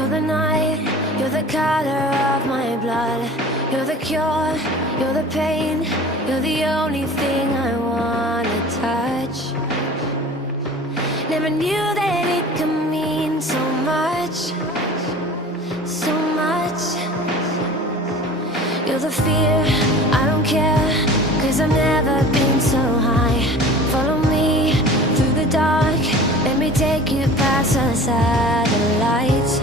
You're the night, you're the color of my blood. You're the cure, you're the pain. You're the only thing I wanna touch. Never knew that it could mean so much, so much. You're the fear, I don't care, 'cause I've never been so high. Follow me through the dark, let me take you past the satellites.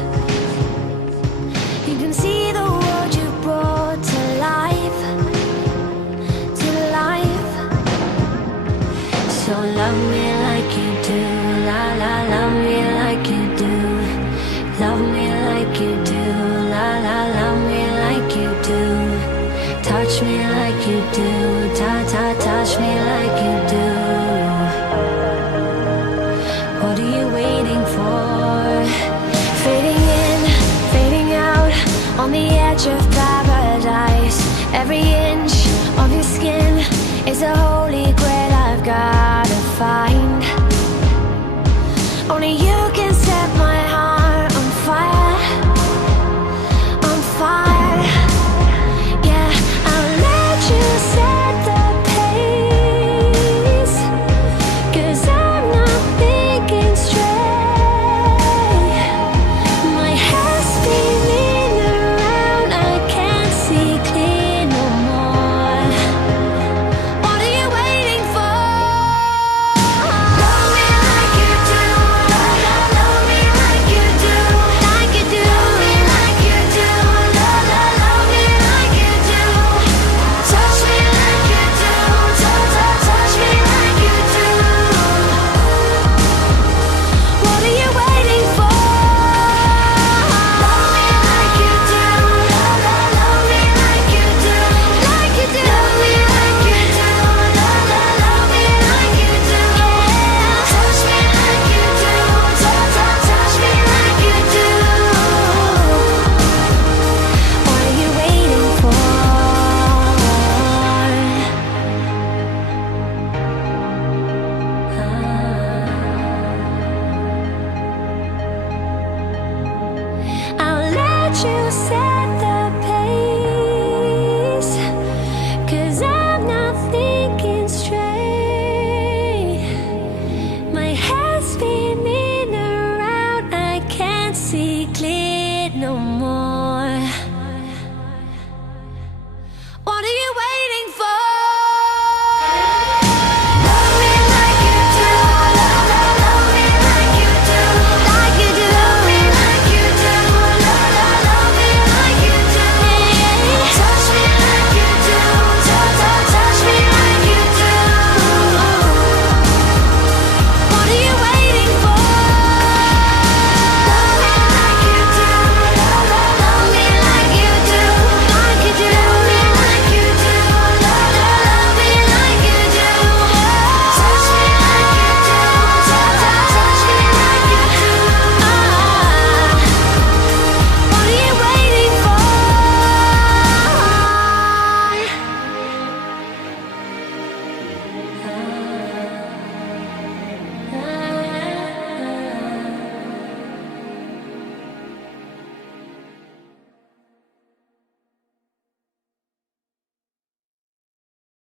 You can see the world you brought to life, to life. So love me like you do, la la, love me